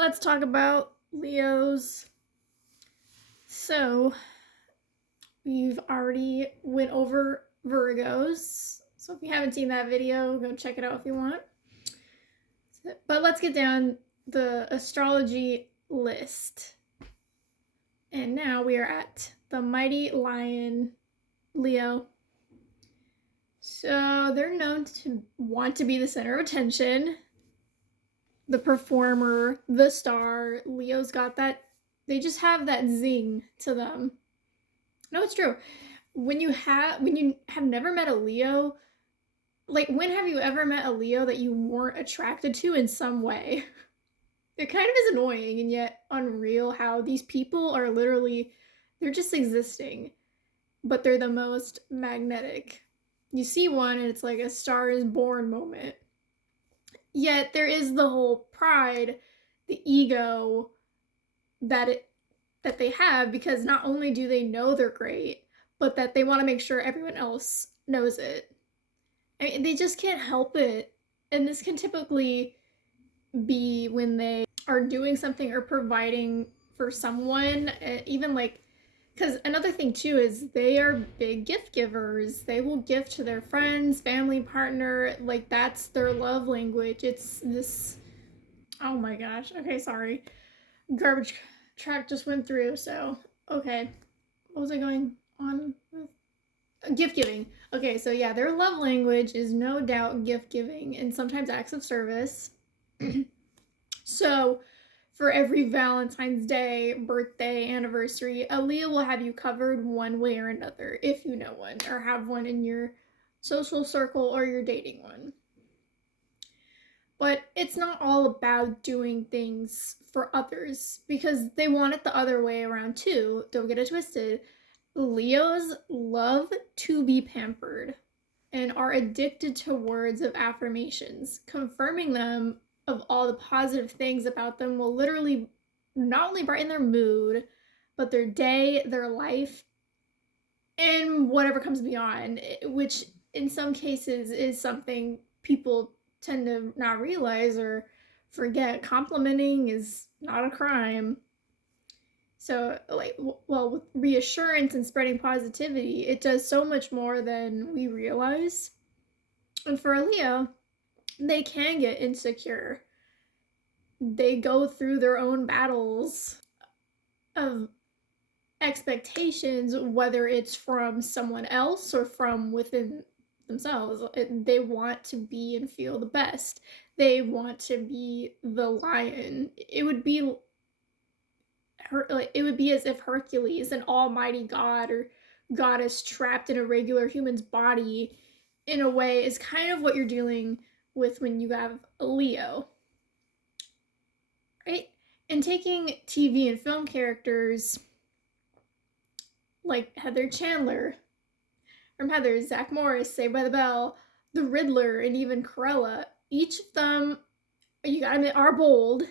let's talk about Leos. So, we've already went over Virgos. So if you haven't seen that video, go check it out if you want. But let's get down the astrology list. And now we are at the mighty lion, Leo. So they're known to want to be the center of attention, the performer, the star. Leo's got that, they just have that zing to them. No, it's true. When you have never met a Leo, like when have you ever met a Leo that you weren't attracted to in some way? It kind of is annoying and yet unreal how these people are literally, they're just existing, but they're the most magnetic. You see one and it's like a star is born moment. Yet there is the whole pride, the ego that they have, because not only do they know they're great, but that they want to make sure everyone else knows it. I mean, they just can't help it. And this can typically be when they are doing something or providing for someone, even like, because another thing too is they are big gift givers. They will gift to their friends, family, partner. Like that's their love language. It's this, oh my gosh. Okay, sorry. Garbage truck just went through, so okay. What was I going on with? Gift giving. Okay, so yeah, their love language is no doubt gift giving and sometimes acts of service. So for every Valentine's Day, birthday, anniversary, a Leo will have you covered one way or another if you know one or have one in your social circle or you're dating one. But it's not all about doing things for others because they want it the other way around too. Don't get it twisted. Leos love to be pampered and are addicted to words of affirmations. Confirming them of all the positive things about them will literally not only brighten their mood, but their day, their life, and whatever comes beyond, which in some cases is something people tend to not realize or forget. Complimenting is not a crime. So, like, well, with reassurance and spreading positivity, it does so much more than we realize. And for a Leo, they can get insecure. They go through their own battles of expectations, whether it's from someone else or from within themselves. They want to be and feel the best. They want to be the lion. It would be as if Hercules, an almighty god or goddess trapped in a regular human's body, in a way, is kind of what you're dealing with when you have a Leo. Right? And taking TV and film characters like Heather Chandler from Heather, Zach Morris, Saved by the Bell, the Riddler, and even Cruella, each of them, you gotta admit, are bold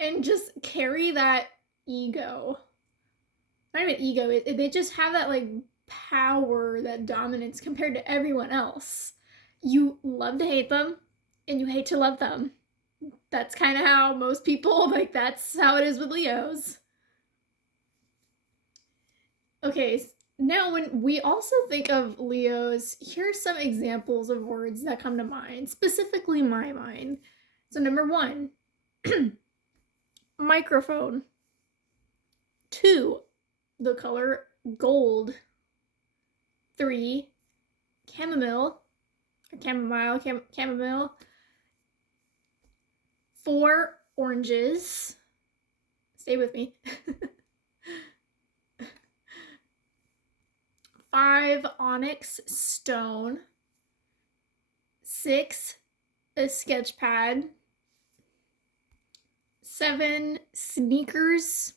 and just carry that ego. Not even ego, they just have that like power, that dominance compared to everyone else. You love to hate them and you hate to love them. That's kind of how most people, like, that's how it is with Leos. Okay, now when we also think of Leos, here's some examples of words that come to mind, specifically my mind. So number 1, microphone. 2, the color gold. 3, chamomile. Chamomile. 4, oranges. Stay with me. 5, onyx stone. 6, a sketch pad. 7, sneakers.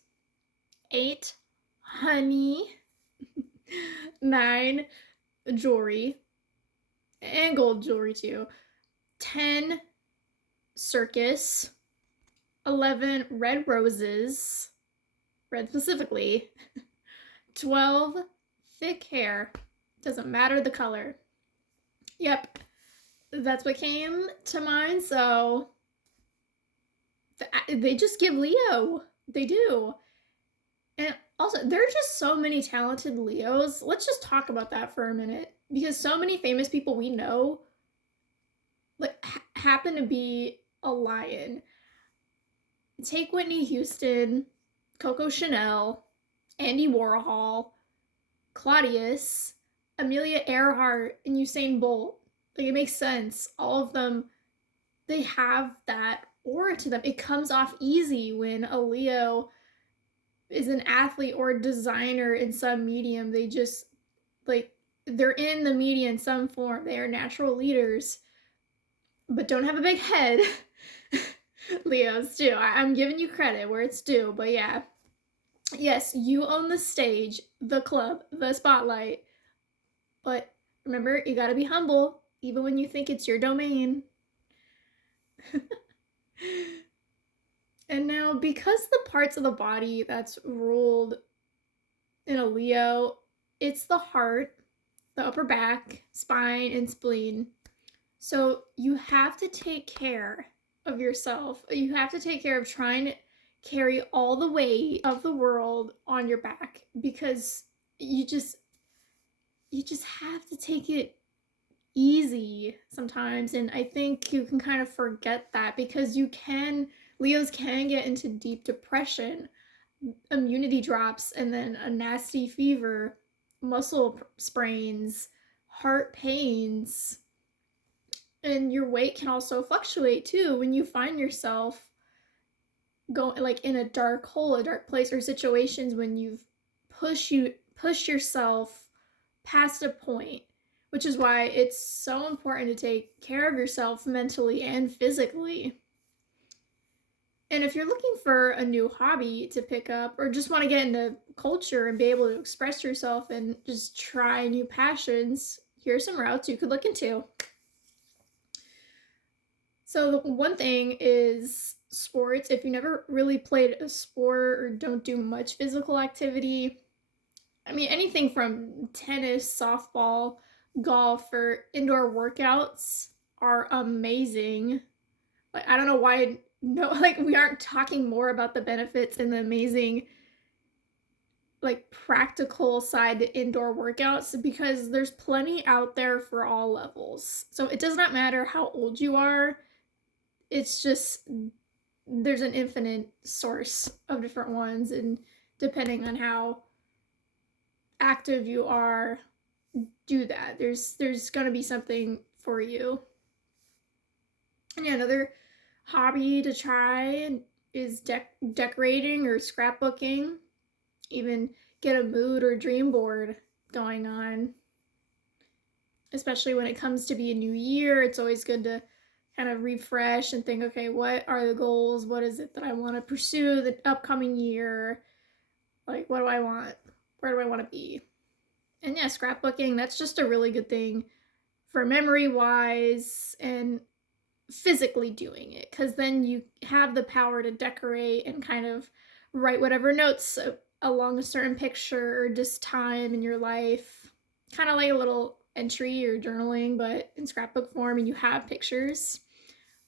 8, honey. 9, jewelry. And gold jewelry too. 10, circus. 11, red roses. Red specifically. 12, thick hair. Doesn't matter the color. Yep, that's what came to mind. So They just give Leo. They do. And also, there are just so many talented Leos. Let's just talk about that for a minute. Because so many famous people we know like happen to be a lion. Take Whitney Houston, Coco Chanel, Andy Warhol, Claudius, Amelia Earhart, and Usain Bolt. Like it makes sense. All of them, they have that aura to them. It comes off easy when a Leo is an athlete or a designer in some medium. They just like they're in the media in some form. They are natural leaders, but don't have a big head. Leos do. I'm giving you credit where it's due, but yeah. Yes, you own the stage, the club, the spotlight. But remember, you gotta be humble, even when you think it's your domain. And now, because the parts of the body that's ruled in a Leo, it's the heart, the upper back, spine, and spleen. So you have to take care of yourself. You have to take care of trying to carry all the weight of the world on your back because you just have to take it easy sometimes. And I think you can kind of forget that because Leos can get into deep depression, immunity drops, and then a nasty fever, muscle sprains, heart pains. And your weight can also fluctuate too when you find yourself going like in a dark hole, a dark place, or situations when you've pushed yourself past a point, which is why it's so important to take care of yourself mentally and physically. And if you're looking for a new hobby to pick up or just want to get into culture and be able to express yourself and just try new passions, here are some routes you could look into. So one thing is sports. If you never really played a sport or don't do much physical activity, I mean anything from tennis, softball, golf, or indoor workouts are amazing. Like I don't know why like we aren't talking more about the benefits and the amazing like practical side to indoor workouts because there's plenty out there for all levels. So it does not matter how old you are. It's just there's an infinite source of different ones, and depending on how active you are, do that. There's gonna be something for you. And yeah, another hobby to try is decorating or scrapbooking. Even get a mood or dream board going on. Especially when it comes to be a new year, it's always good to kind of refresh and think, okay, what are the goals? What is it that I want to pursue the upcoming year? Like, what do I want? Where do I want to be? And yeah, scrapbooking, that's just a really good thing for memory wise and physically doing it because then you have the power to decorate and kind of write whatever notes along a certain picture or just time in your life. Kind of like a little entry or journaling, but in scrapbook form, and you have pictures.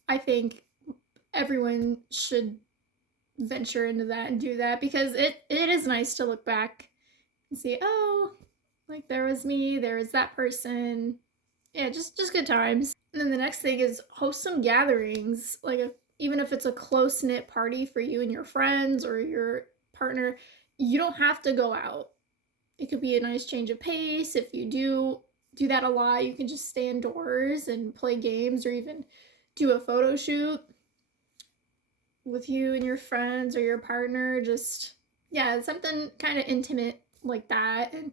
I think everyone should venture into that and do that because it is nice to look back and see, oh, like there was me, there was that person. Yeah, just good times. And then the next thing is host some gatherings, like even if it's a close knit party for you and your friends or your partner, you don't have to go out. It could be a nice change of pace. If you do that a lot, you can just stay indoors and play games or even do a photo shoot with you and your friends or your partner. Just, yeah, something kind of intimate like that. And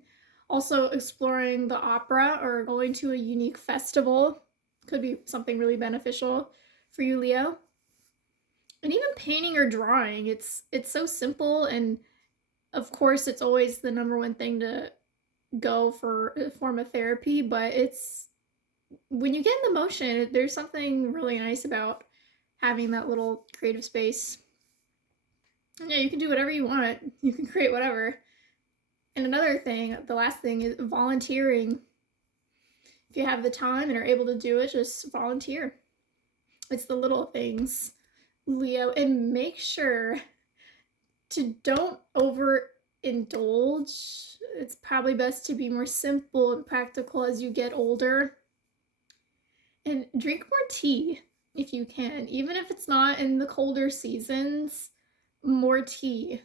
also exploring the opera or going to a unique festival could be something really beneficial for you, Leo. And even painting or drawing, it's so simple, and of course it's always the number one thing to go for a form of therapy, but it's when you get in the motion, there's something really nice about having that little creative space. And yeah, you can do whatever you want. You can create whatever. And another thing, the last thing is volunteering. If you have the time and are able to do it, just volunteer. It's the little things. Leo, and make sure to don't overindulge. It's probably best to be more simple and practical as you get older. And drink more tea if you can, even if it's not in the colder seasons, more tea.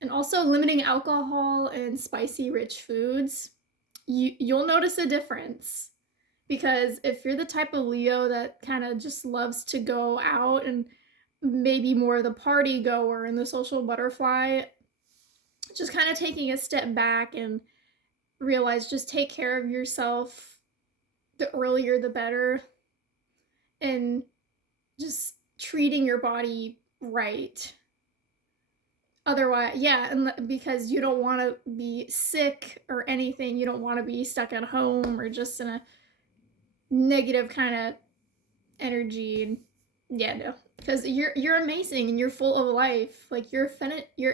And also limiting alcohol and spicy rich foods. You'll notice a difference. Because if you're the type of Leo that kind of just loves to go out and maybe more the party goer and the social butterfly, just kind of taking a step back and realize just take care of yourself. The earlier the better, and just treating your body right. Otherwise, yeah, and because you don't want to be sick or anything, you don't want to be stuck at home or just in a negative kind of energy. And yeah, no, because you're amazing and you're full of life. Like your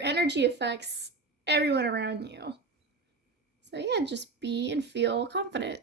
energy affects everyone around you. So yeah, just be and feel confident.